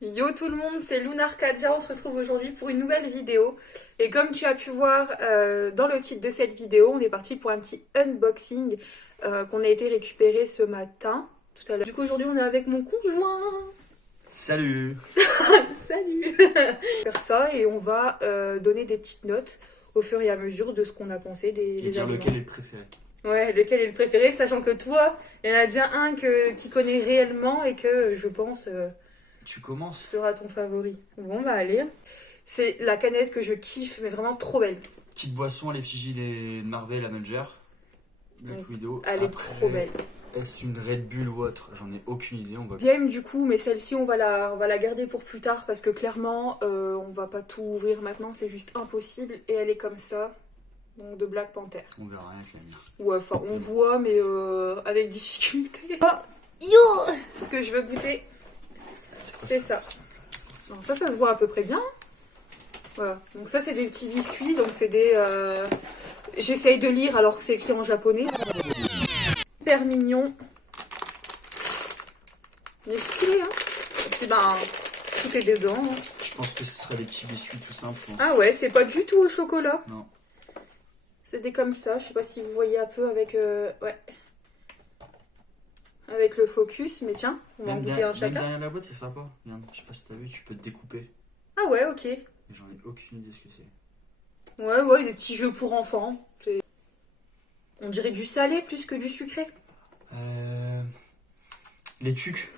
Yo tout le monde, c'est Luna Arcadia, on se retrouve aujourd'hui pour une nouvelle vidéo. Et comme tu as pu voir dans le titre de cette vidéo, on est parti pour un petit unboxing qu'on a été récupéré ce matin, tout à l'heure. Du coup aujourd'hui on est avec mon conjoint. Salut. Salut. Faire ça et on va donner des petites notes au fur et à mesure de ce qu'on a pensé des Et dire aliments. lequel est le préféré. Ouais, lequel est le préféré, sachant que toi, il y en a déjà un qui connaît réellement et que je pense... Tu commences. sera ton favori. Bon, bah allez. C'est la canette que je kiffe, mais vraiment trop belle. Petite boisson à l'effigie des Marvel Avengers. Black Widow. Elle est Après, trop belle. est-ce une Red Bull ou autre? J'en ai aucune idée. On va... Deuxième du coup, mais celle-ci on va la garder pour plus tard parce que clairement on va pas tout ouvrir maintenant, c'est juste impossible. Et elle est comme ça, donc de Black Panther. On verra rien avec la mienne. Ouais, enfin on voit, mais avec difficulté. Oh, yo, ce que je veux goûter, c'est ça. Non, ça se voit à peu près bien. Voilà. Donc ça c'est des petits biscuits, donc c'est des... J'essaye de lire alors que c'est écrit en japonais. Super mignon. Il est stylé, hein. Et puis ben, tout est dedans. Hein. Je pense que ce sera des petits biscuits tout simples. Ah ouais, c'est pas du tout au chocolat. Non. C'est des comme ça, je sais pas si vous voyez un peu avec... ouais. Avec le focus, mais tiens, on va en goûter un Même chacun. derrière la boîte, c'est sympa. Regarde, je sais pas si t'as vu, tu peux te découper. Ah ouais, ok. Mais j'en ai aucune idée ce que c'est. Ouais, des petits jeux pour enfants. On dirait du salé plus que du sucré. Les tucs.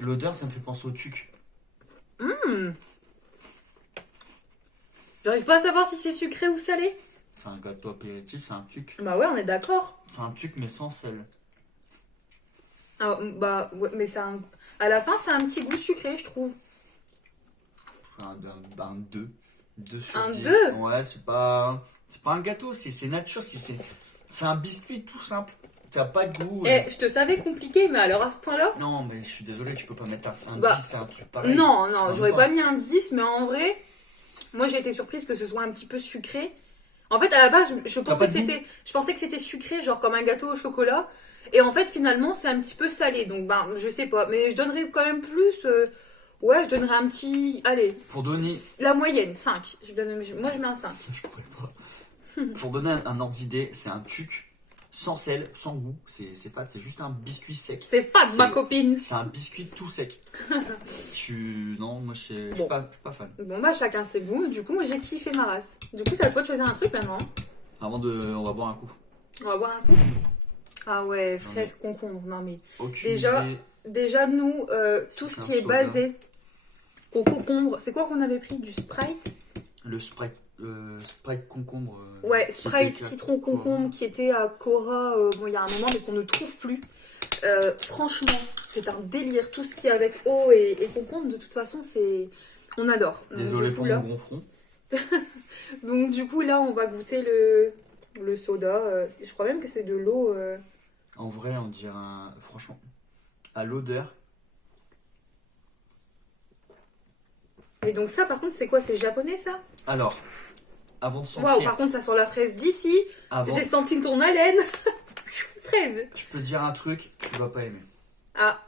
L'odeur, ça me fait penser aux tucs. J'arrive pas à savoir si c'est sucré ou salé. C'est un gâteau apéritif, c'est un tuc. Bah ouais, on est d'accord. C'est un tuc mais sans sel. Ah, bah ouais, mais à la fin, c'est un petit goût sucré, je trouve. Un 2. 2 sur Un 10. 2? Ouais, c'est pas un gâteau, c'est nature, c'est un biscuit tout simple. Ça n'a pas de goût. Eh, je te savais compliqué, mais alors à ce point-là... Non, mais je suis désolé, tu peux pas mettre un Bah, 10, c'est un truc pareil. Non, Enfin, j'aurais pas mis un 10, mais en vrai, moi j'ai été surprise que ce soit un petit peu sucré. En fait, à la base, je pensais que c'était sucré, genre comme un gâteau au chocolat. Et en fait, finalement, c'est un petit peu salé. Donc, ben, je sais pas. Mais je donnerais quand même plus. Ouais, je donnerais un petit. Allez. Pour donner. La moyenne, 5. Moi, je mets un 5. Je pourrais pas. Pour donner un ordre d'idée, c'est un tuc sans sel, sans goût. C'est fade, c'est juste un biscuit sec. C'est fade, ma copine. C'est un biscuit tout sec. Non, moi je suis Bon. pas fan. Bon, bah, chacun ses goûts. Du coup, moi, j'ai kiffé ma race. Du coup, c'est à toi de choisir un truc maintenant. On va boire un coup. On va boire un coup. Ah ouais, fraise, concombre. Non, mais. Aucune idée. Déjà, nous, tout ce qui est basé au concombre, c'est quoi qu'on avait pris? Du Sprite? Le Sprite concombre. Ouais, Sprite citron concombre qui était à Cora, bon, il y a un moment, mais qu'on ne trouve plus. Franchement, c'est un délire. Tout ce qui est avec eau et concombre, de toute façon, on adore. Désolé Donc, pour mon ronfron. Donc, du coup, là, on va goûter le soda. Je crois même que c'est de l'eau. En vrai, on dirait franchement, à l'odeur. Et donc, ça, par contre, c'est quoi? C'est japonais, ça? Alors, avant de sentir. Waouh, par contre, ça sent la fraise d'ici. Avant, J'ai senti ton haleine. Fraise. je peux te dire un truc, tu vas pas aimer. Ah,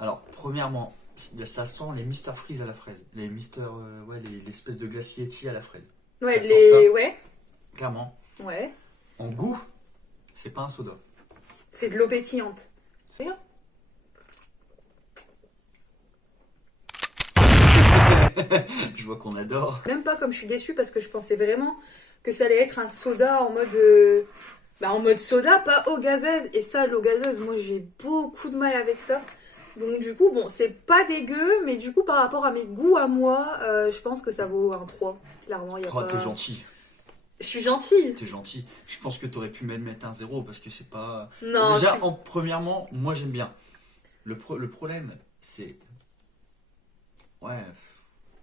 Alors, premièrement, ça sent les Mister Freeze à la fraise. Les Mister. Ouais, l'espèce de glacier Yeti à la fraise. ouais, Ça sent ça. ouais. Clairement. Ouais. En goût, c'est pas un soda. C'est de l'eau pétillante. C'est bien. Je vois qu'on adore. Même pas comme je suis déçue parce que je pensais vraiment que ça allait être un soda en mode en mode soda, pas eau gazeuse. Et ça, l'eau gazeuse, moi j'ai beaucoup de mal avec ça. Donc du coup, bon, c'est pas dégueu, mais du coup par rapport à mes goûts à moi, je pense que ça vaut un 3. Clairement, il y a Oh, pas... t'es gentil. Je suis gentille. T'es gentil. Je pense que t'aurais pu même mettre un 0 parce que c'est pas. Non, Déjà, premièrement, moi j'aime bien. Le problème, c'est. Ouais,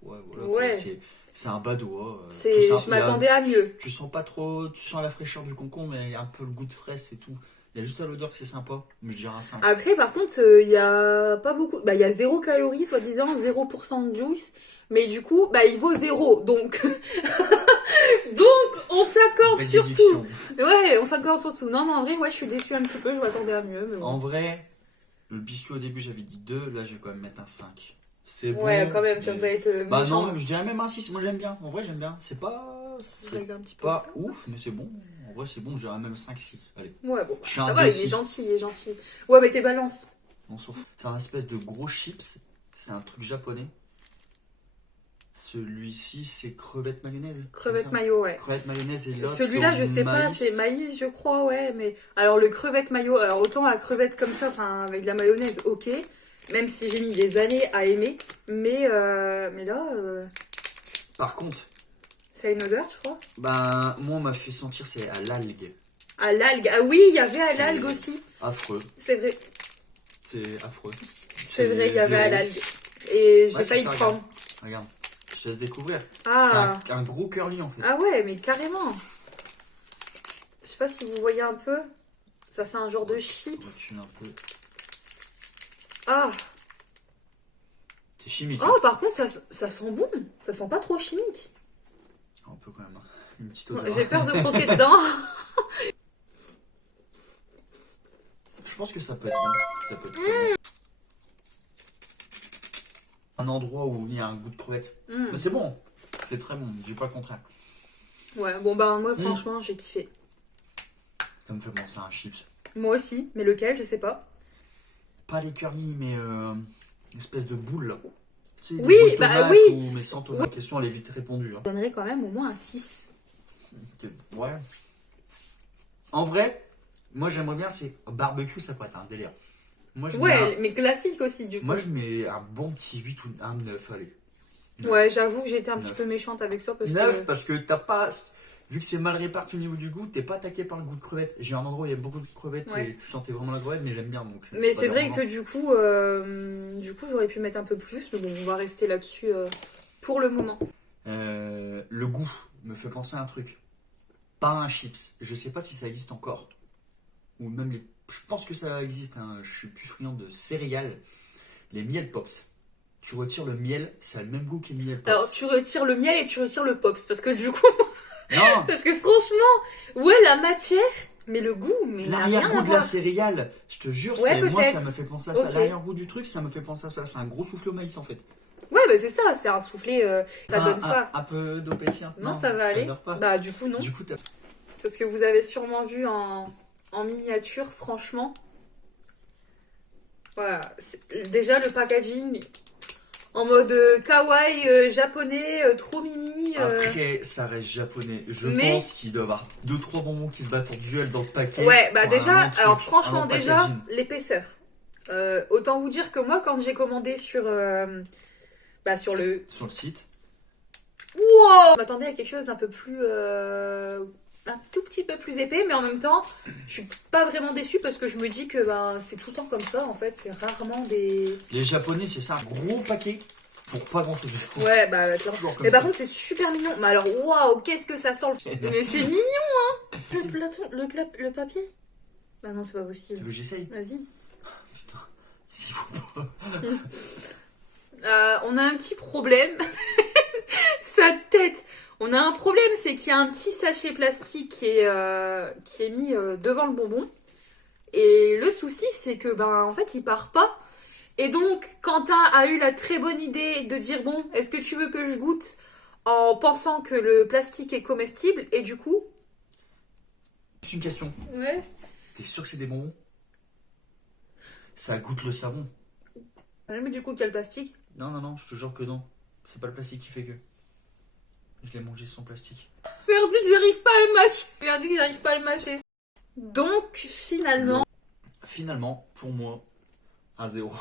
voilà. Ouais. Quoi. C'est un badaud. Je m'attendais à mieux. Tu sens pas trop. Tu sens la fraîcheur du concombre, mais un peu le goût de fraise, c'est tout. Il y a juste à l'odeur que c'est sympa. Mais je dirais un 5. Après, par contre, il y a pas beaucoup. Bah, il y a 0 calories, soi-disant, 0% de juice. Mais du coup, bah, il vaut 0. Donc, on s'accorde Belle sur déduction. tout. Ouais, on s'accorde sur tout. Non, mais en vrai, ouais, je suis déçue un petit peu. Je m'attendais à mieux. Mais bon. En vrai, le biscuit au début j'avais dit 2, là je vais quand même mettre un 5. C'est bon. Ouais, quand même, tu vas mais- pas être Bah méchant. non, je dirais même un 6. Moi j'aime bien. En vrai, j'aime bien. C'est Regarde un petit peu pas ça. ouf, mais c'est bon. En vrai, c'est bon. Je dirais même 5-6. Allez, Ouais, bon, je suis ça un va, il est décis. gentil, il est gentil. Ouais, mais t'es balance. On s'en fout. C'est un espèce de gros chips. C'est un truc japonais. Celui-ci, c'est crevette mayonnaise. c'est Crevette ça mayo, ouais. Crevette mayonnaise et l'autre. Celui-là, c'est au je sais pas, maïs. c'est maïs, je crois, ouais, mais... Alors, le crevette mayo, alors autant la crevette comme ça, enfin, avec de la mayonnaise, ok, même si j'ai mis des années à aimer, mais là, Par contre, ça a une odeur, je crois. ben, moi, on m'a fait sentir c'est à l'algue. À l'algue, ah oui, il y avait à C'est l'algue aussi, Affreux. c'est vrai, C'est affreux. c'est vrai, il y avait à zéro. l'algue. Et j'ai Ouais, failli c'est le ça, prendre. Regarde, je te laisse découvrir. Ah, C'est un gros curly en fait. ah ouais, mais carrément. Je sais pas si vous voyez un peu, ça fait un genre de chips. Recule un peu. Ah, C'est chimique. oh, par contre, ça sent bon, ça sent pas trop chimique. Hein. Un peu quand même. Hein. Une petite odeur. J'ai peur de croquer dedans. Je pense que ça peut être bon. Ça peut être très bon. Un endroit où il y a un goût de crevette. Mm. Mais c'est bon. C'est très bon. Je dis pas le contraire. Ouais, bon bah moi Mm. franchement j'ai kiffé. Ça me fait penser à un chips. Moi aussi, mais lequel, je sais pas. Pas les curly, mais une espèce de boule là. Tu sais, Oui, des boules bah tomates oui. Mais sans tomate. La question elle est vite répondue. Hein. Je donnerais quand même au moins un 6. Ouais. En vrai, moi j'aimerais bien, c'est barbecue, ça peut être un délire. Moi je, mets Ouais, mais classique aussi du coup. moi, je mets un bon petit 8 ou un 9, allez. 9. Ouais, j'avoue que j'ai été un petit 9. peu méchante avec ça parce 9 que... parce que t'as pas. Vu que c'est mal réparti au niveau du goût, t'es pas attaqué par le goût de crevette. J'ai un endroit où il y a beaucoup de crevettes Ouais. et tu sentais vraiment la crevette, mais j'aime bien donc. Mais pas c'est vrai dérangeant. que du coup j'aurais pu mettre un peu plus, mais bon, on va rester là-dessus pour le moment. Le goût me fait penser à un truc. Pas un chips. Je sais pas si ça existe encore. Ou même les. Je pense que ça existe. Hein. Je suis plus friand de céréales. Les miel pops. Tu retires le miel, ça a le même goût que les miel pops. Alors tu retires le miel et tu retires le pops parce que du coup... Non. Parce que franchement, ouais la matière, mais le goût, mais il n'a rien L'arrière-goût à de la voir. céréale, je te jure, Ouais, moi peut-être. ça me fait penser à ça. Ok. L'arrière-goût du truc, ça me fait penser à ça. C'est un gros souffle au maïs en fait. Ouais, bah c'est ça, c'est un soufflé, ça donne soif. Un peu d'eau pétillante. Non, ça va aller. j'adore pas. Bah du coup non. Du coup, t'as. C'est ce que vous avez sûrement vu en miniature, franchement. Voilà. Déjà le packaging en mode kawaii japonais, trop mimi. Après, ça reste japonais. Je Mais- pense qu'il doit y avoir 2-3 bonbons qui se battent en duel dans le paquet. Ouais, bah pour déjà, un long truc, alors un franchement long déjà, packaging. l'épaisseur. Autant vous dire que moi quand j'ai commandé sur sur le... Sur le site. Wow, je m'attendais à quelque chose d'un peu plus... un tout petit peu plus épais, mais en même temps, je suis pas vraiment déçue parce que je me dis que c'est tout le temps comme ça, en fait, c'est rarement des... Les japonais, c'est ça, un gros paquet pour pas grand chose. Ouais, bah, C'est clairement. toujours comme Mais par ça. contre, c'est super mignon. Mais alors, waouh, qu'est-ce que ça sent le... Mais c'est mignon, hein. Le papier. Bah non, c'est pas Tu possible. veux que j'essaye? Vas-y. Putain, s'il faut pas. On a un petit problème. Sa tête. On a un problème, c'est qu'il y a un petit sachet plastique qui est mis devant le bonbon. Et le souci, c'est que, en fait, il part pas. Et donc, Quentin a eu la très bonne idée de dire, bon, est-ce que tu veux que je goûte en pensant que le plastique est comestible? Et du coup... Juste une question. Ouais. T'es sûr que c'est des bonbons? Ça goûte le savon. Mais du coup, quel plastique? Non, non, non, je te jure que non. C'est pas le plastique qui fait que. Je l'ai mangé sans plastique. Verdict, j'arrive pas à le mâcher. Verdict, j'arrive pas à le mâcher. Donc, finalement... Finalement, pour moi, un 0.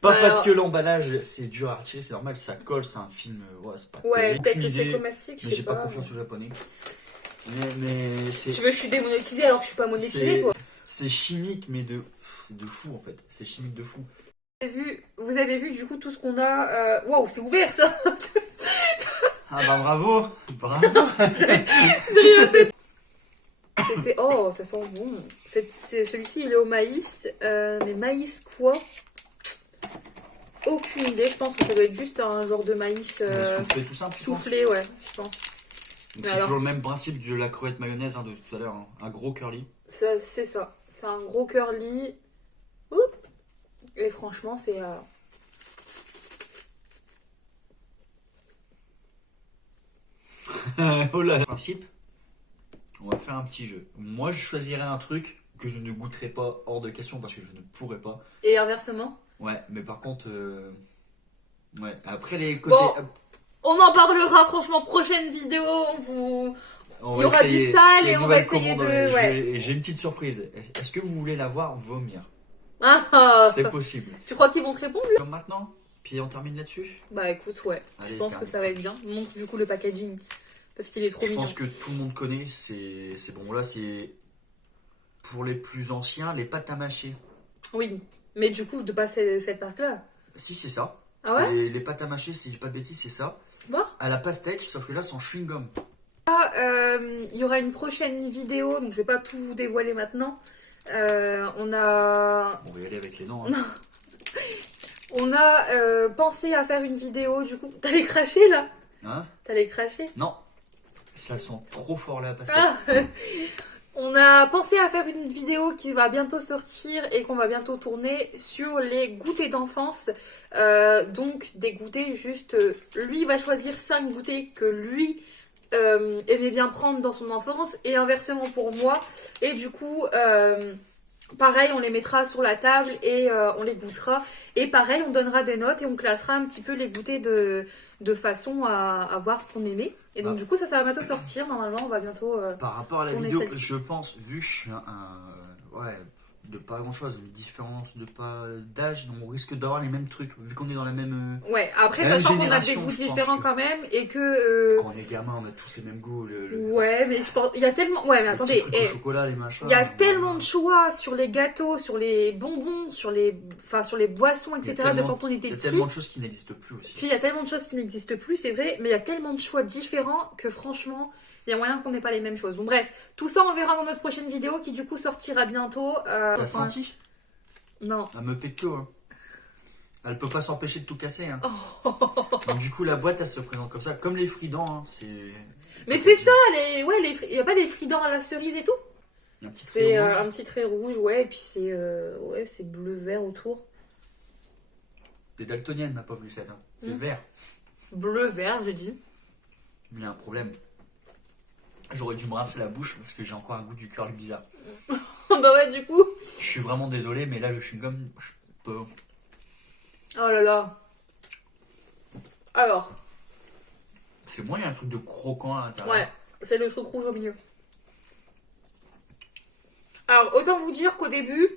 Pas Alors- parce que l'emballage c'est dur à retirer, c'est normal, ça colle, c'est un film, ouais, c'est pas Ouais, terrible, peut-être aucune que c'est idée, comestique, je mais sais j'ai pas confiance aux japonais. Mais c'est, Tu veux que je suis démonétisée alors que je suis pas monétisée, toi? c'est chimique, mais c'est de fou en fait, c'est chimique de fou. Vous avez vu du coup tout ce qu'on a... Waouh, c'est ouvert ça. Ah bah bravo, bravo. J'ai rien fait. C'était... Oh, ça sent bon. Celui-ci, il est au maïs. Mais maïs quoi? Aucune idée, je pense que ça doit être juste un genre de maïs Soufflé tout simple, je pense. soufflé, ouais, je pense. Donc Mais c'est alors- toujours le même principe de la crevette mayonnaise hein, de tout à l'heure, hein. Un gros curly. C'est ça. C'est un gros curly. Oups. Et franchement, c'est... Oh là. En principe, on va faire un petit jeu. Moi, je choisirais un truc que je ne goûterai pas hors de question parce que je ne pourrais pas. Et inversement. Ouais, mais par contre, ouais. Après les côtés, Bon, on en parlera franchement prochaine vidéo. on il va y aura du essayer. sale C'est et une on va nouvelle essayer commande, de. Ouais. et j'ai une petite surprise. Est-ce que vous voulez la voir vomir? Ah, C'est possible. tu crois qu'ils vont te répondre? Comme maintenant. Puis on termine là-dessus. Bah écoute, ouais. Allez, Je pense que termine. ça va être bien. Montre du coup le packaging. Parce qu'il est trop Je mignon. pense que tout le monde connaît. C'est bon. Là, c'est pour les plus anciens, les pâtes à mâcher. Oui. Mais du coup, de passer cette marque-là. Si, c'est ça. Ah ouais C'est les pâtes à mâcher, si je dis pas de bêtises, c'est ça. Bon. À la pastèque, sauf que là, c'est en chewing-gum. Il y aura une prochaine vidéo, donc je vais pas tout vous dévoiler maintenant. On a On va y aller avec les noms. Hein. pensé à faire une vidéo, du coup. T'allais cracher là? Hein? T'allais cracher? Non. Ça sent trop fort la pastèque. Ah. On a pensé à faire une vidéo qui va bientôt sortir et qu'on va bientôt tourner sur les goûters d'enfance. Donc des goûters juste... lui va choisir 5 goûters que lui aimait bien prendre dans son enfance et inversement pour moi. Et du coup... pareil, on les mettra sur la table et on les goûtera. Et pareil, on donnera des notes et on classera un petit peu les goûters de façon à voir ce qu'on aimait. Et donc, du coup, ça va bientôt sortir. Normalement, on va bientôt. Par rapport à la tourner vidéo, celle-ci. je pense, vu que je suis ouais, de pas grand chose, une différence de pas d'âge, on risque d'avoir les mêmes trucs, vu qu'on est dans la même. Ouais, après, Même sachant qu'on a des génération, goûts je pense différents que- quand même et que. Quand on est gamin, on a tous les mêmes goûts. Ouais, mais je pense. Il y a tellement. Ouais, mais les attendez. petits trucs au chocolat, les machins. Il y a tellement de choix sur les gâteaux, sur les bonbons, sur les boissons, Il y a etc. de tellement- quand on Il était y a petit. tellement de choses qui n'existent plus aussi. Puis il y a tellement de choses qui n'existent plus, c'est vrai, mais il y a tellement de choix différents que franchement, il y a moyen qu'on n'ait pas les mêmes choses. Bon bref, tout ça on verra dans notre prochaine vidéo qui du coup sortira bientôt. T'as senti? Non. Elle me pecto, hein. Elle peut pas s'empêcher de tout casser, hein. Oh. Donc du coup, la boîte, elle se présente comme ça, comme les fridans, hein. C'est. Mais c'est ça, il y a pas des fridans à la cerise et tout. Il y a un petit C'est trait rouge. un petit trait rouge, ouais, et puis c'est bleu-vert autour. T'es daltonienne, ma pauvre Lucette, hein. C'est Mm. vert. Bleu-vert, j'ai dit. Il y a un problème. J'aurais dû me rincer la bouche parce que j'ai encore un goût du curry bizarre. Bah ouais, du coup. Je suis vraiment désolé, mais là, le chewing-gum, je peux. Oh là là. Alors, Parce que moi, il y a un truc de croquant à l'intérieur. ouais, c'est le truc rouge au milieu. Alors, autant vous dire qu'au début,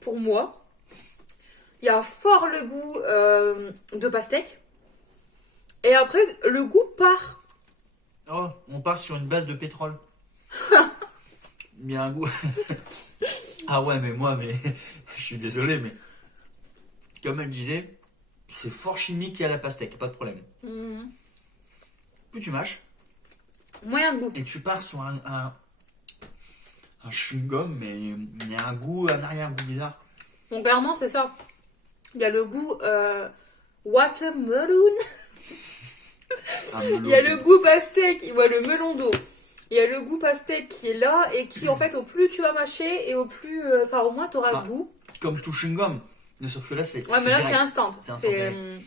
pour moi, il y a fort le goût de pastèque. Et après, le goût part. Oh, on part sur une base de pétrole. Il y a un goût. Ah ouais, mais moi, je suis désolé, mais comme elle disait, c'est fort chimique et à la pastèque, pas de problème. Mhm. Plus tu mâches Moyen de goût. et tu pars sur un chewing-gum, mais il y a un goût, un arrière-goût bizarre. Donc clairement, c'est ça. Il y a le goût watermelon. Un melon. Il y a le goût pastèque. Il voit le melon d'eau. Il y a le goût pastèque qui est là et qui, en fait, au plus tu vas mâcher et au plus... Enfin, au moins, tu auras Ah. le goût. Comme tout chewing-gum. Mais sauf que là, c'est. Ouais, mais là, direct. c'est instant. C'est C'est, instantané.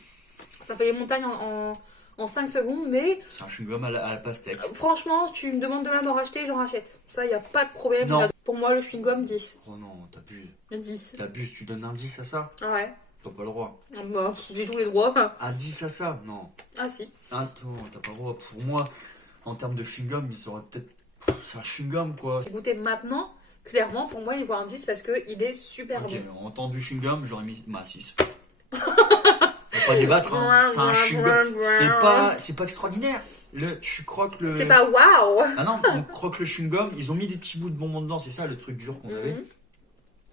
ça fait les montagnes en 5 secondes, mais C'est un chewing-gum à la pastèque. franchement, tu me demandes demain d'en racheter, j'en rachète. Ça, il n'y a pas de problème. Non. Pour moi, le chewing-gum, 10. Oh non, t'abuses. 10. T'abuses, tu donnes un 10 à ça? Ouais. T'as pas le droit. Bah, j'ai tous les droits. Un 10 à ça? Non. Ah, si. Attends, t'as pas le droit. Pour moi, en termes de chewing-gum, ils auraient peut-être. C'est un chewing-gum quoi. J'ai goûté maintenant. Clairement, pour moi, il vaut un 10 parce qu'il est super Ok, bon. en temps du chewing-gum, j'aurais mis 6. Faut pas débattre, hein. C'est un chewing-gum. C'est pas extraordinaire. Tu croques le. C'est pas waouh. Ah non, on croque le chewing-gum, ils ont mis des petits bouts de bonbons dedans, c'est ça le truc dur qu'on avait. Mhm.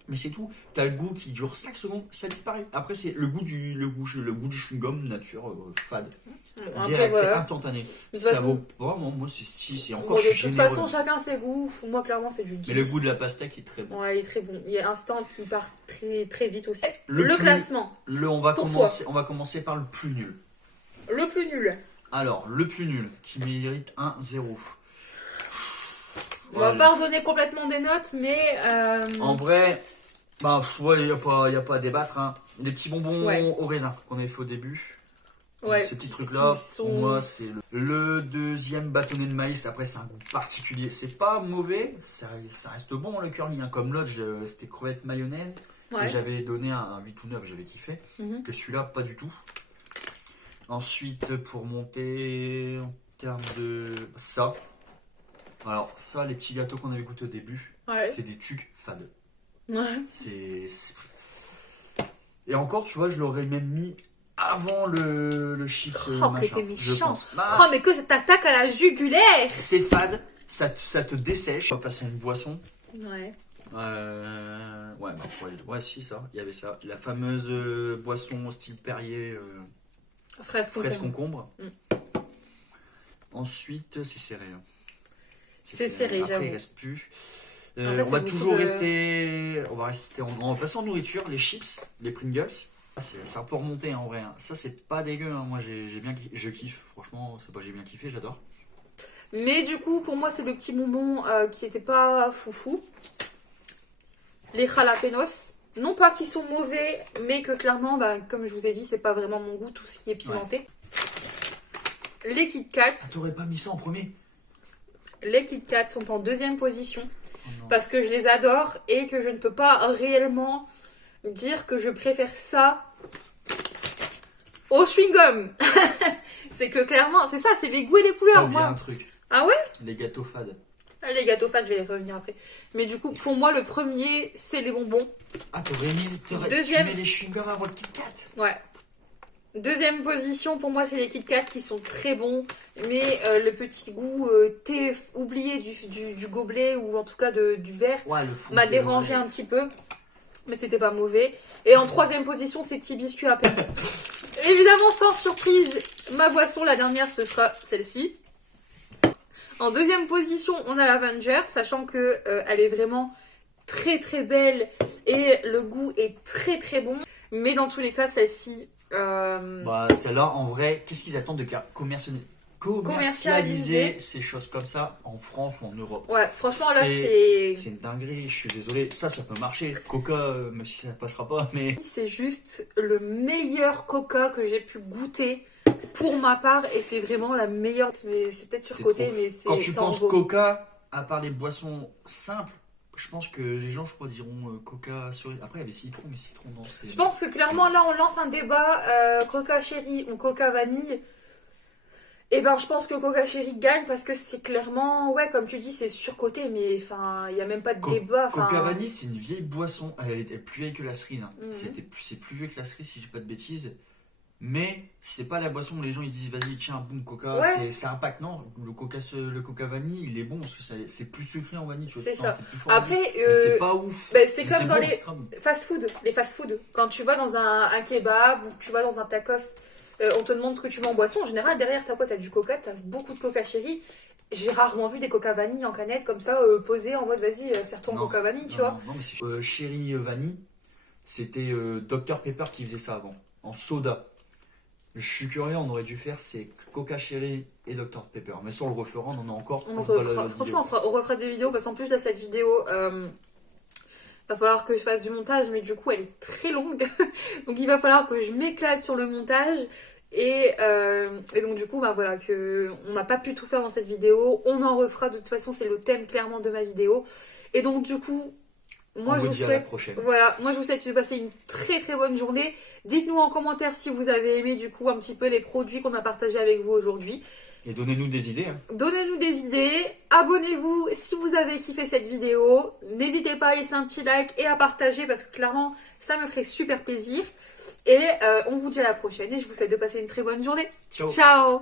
Mais c'est tout. T'as le goût qui dure 5 secondes, ça disparaît. Après, c'est le goût du chewing-gum nature fade. Après, Direct, c'est voilà. instantané. De toute Ça façon- vaut. Vraiment, moi, c'est 6 et encore, Bon, je de suis toute généreux. façon, chacun ses goûts. Moi, clairement, c'est du 10. Mais le goût de la pastèque est très bon. Ouais, il est très bon. Il y a instant qui part très, très vite aussi. Le Le plus- classement. On va Pour commencer par le plus nul. Le plus nul. Alors, le plus nul, qui mérite un 0. On va pas redonner complètement des notes, mais... En vrai, bah, ouais, y a pas à débattre. Hein. Des petits bonbons Ouais. au raisin qu'on avait fait au début. Ouais, ces petits trucs-là, qui sont- pour moi, c'est le deuxième bâtonnet de maïs. Après, c'est un goût particulier. C'est pas mauvais, ça reste bon le curly. Hein. Comme l'autre, c'était crevette mayonnaise. Ouais. Et j'avais donné un 8 ou 9, j'avais kiffé. Mhm. Que celui-là, pas du tout. Ensuite, pour monter en termes de ça. Alors, ça, les petits gâteaux qu'on avait goûté au début, Ouais. c'est des tucs fades. Ouais. Et encore, tu vois, je l'aurais même mis avant le chips Oh, que machin, t'es je méchant. pense. Bah, Oh, mais que t'attaques à la jugulaire. c'est fade, ça te dessèche. On va passer à une boisson. Ouais. Ouais, bah, ouais, si, ça, il y avait ça. La fameuse boisson style Perrier, Fraise fraise concombre. concombre. Ensuite, c'est serré. Hein. C'est serré, Après, j'avoue. il reste plus. En fait, On c'est va beaucoup toujours de- rester. On va rester en passant en nourriture, les chips, les Pringles. Ah, ça peut remonter en vrai. Hein. Ça, c'est pas dégueu. Hein. Moi, j'ai bien, je kiffe. Franchement, c'est pas j'ai bien kiffé, j'adore. Mais du coup, pour moi, c'est le petit bonbon qui était pas foufou. Les jalapenos. Non pas qu'ils sont mauvais, mais que clairement, bah, comme je vous ai dit, c'est pas vraiment mon goût, tout ce qui est pimenté. Les Kit Kats. Ah, t'aurais pas mis ça en premier? Les Kit Kats sont en deuxième position. Oh non. Parce que je les adore et que je ne peux pas réellement dire que je préfère ça au chewing-gum. C'est que clairement, c'est ça, c'est les goûts et les T'as couleurs. oublié Moi. un truc. Ah ouais? Les gâteaux fades. Les gâteaux fans, je vais y revenir après. Mais du coup, pour moi, le premier, c'est les bonbons. Ah, tu Deuxième. mets les chewing-gums avant le Kit Kat. Ouais. Deuxième position, pour moi, c'est les Kit Kat qui sont très bons. Mais le petit goût thé oublié du gobelet ou en tout cas du verre Ouais, le fond. m'a dérangé un petit peu. Mais c'était pas mauvais. Et en troisième position, ces petits biscuits à peine. Évidemment, sans surprise, ma boisson, la dernière, ce sera celle-ci. En deuxième position, on a l'Avenger, sachant que elle est vraiment très très belle et le goût est très très bon. Mais dans tous les cas, celle-ci... Bah, celle-là, en vrai, qu'est-ce qu'ils attendent de commercialiser ces choses comme ça en France ou en Europe? Ouais, franchement, là, C'est une dinguerie, je suis désolé. Ça peut marcher. Coca, même si ça passera pas, mais. c'est juste le meilleur coca que j'ai pu goûter pour ma part et c'est vraiment la meilleure. Mais c'est peut-être C'est surcoté, trop. mais c'est Quand tu ça en penses vaut. Coca, à part les boissons simples, je pense que les gens, je crois, diront Coca cerise. Après, il y avait citron, mais citron, non, c'est. Je pense que clairement, là, on lance un débat Coca Cherry ou Coca Vanille. Et ben, je pense que Coca Cherry gagne parce que c'est clairement, ouais, comme tu dis, c'est surcoté, mais enfin, il n'y a même pas de débat. Enfin, Coca Vanille, c'est une vieille boisson. Elle est plus vieille que la cerise. Hein. Mhm. C'est plus vieux que la cerise, si je dis pas de bêtises. Mais c'est pas la boisson où les gens ils se disent vas-y tiens boum coca, Ouais. c'est impact. Non, le coca vanille il est bon parce que c'est plus sucré en vanille, tu vois, C'est tu sens, ça. c'est plus fort. Après, Mais c'est pas ouf. bah, c'est Mais comme dans bon, les c'est très bon. fast-food. Les fast-food, quand tu vas dans un kebab ou tu vas dans un tacos, on te demande ce que tu veux en boisson. En général, derrière t'as quoi? T'as du coca, t'as beaucoup de coca chéri. J'ai rarement vu des coca vanille en canette comme ça, posés en mode vas-y, sers-toi en Non, coca vanille, tu non, vois. non, mais c'est Chéri Vanille, c'était Dr Pepper qui faisait ça avant, en soda. Je suis curieux, on aurait dû faire c'est Coca Chéri et Dr Pepper. Mais ça on le refera, on en a encore. On on fera refera, la franchement, vidéo. on refera des vidéos parce qu'en plus, là, cette vidéo, va falloir que je fasse du montage, mais du coup, elle est très longue. Donc, il va falloir que je m'éclate sur le montage. Et donc, du coup, bah voilà, on n'a pas pu tout faire dans cette vidéo. On en refera, de toute façon, c'est le thème clairement de ma vidéo. Et donc, du coup, moi, On je vous vous dit à la souhaite. prochaine. Voilà, moi je vous souhaite de passer une très très bonne journée. Dites-nous en commentaire si vous avez aimé du coup un petit peu les produits qu'on a partagés avec vous aujourd'hui. Et donnez-nous des idées. Hein. Donnez-nous des idées, abonnez-vous si vous avez kiffé cette vidéo. N'hésitez pas à laisser un petit like et à partager parce que clairement ça me ferait super plaisir. Et on vous dit à la prochaine et je vous souhaite de passer une très bonne journée. Ciao. Ciao.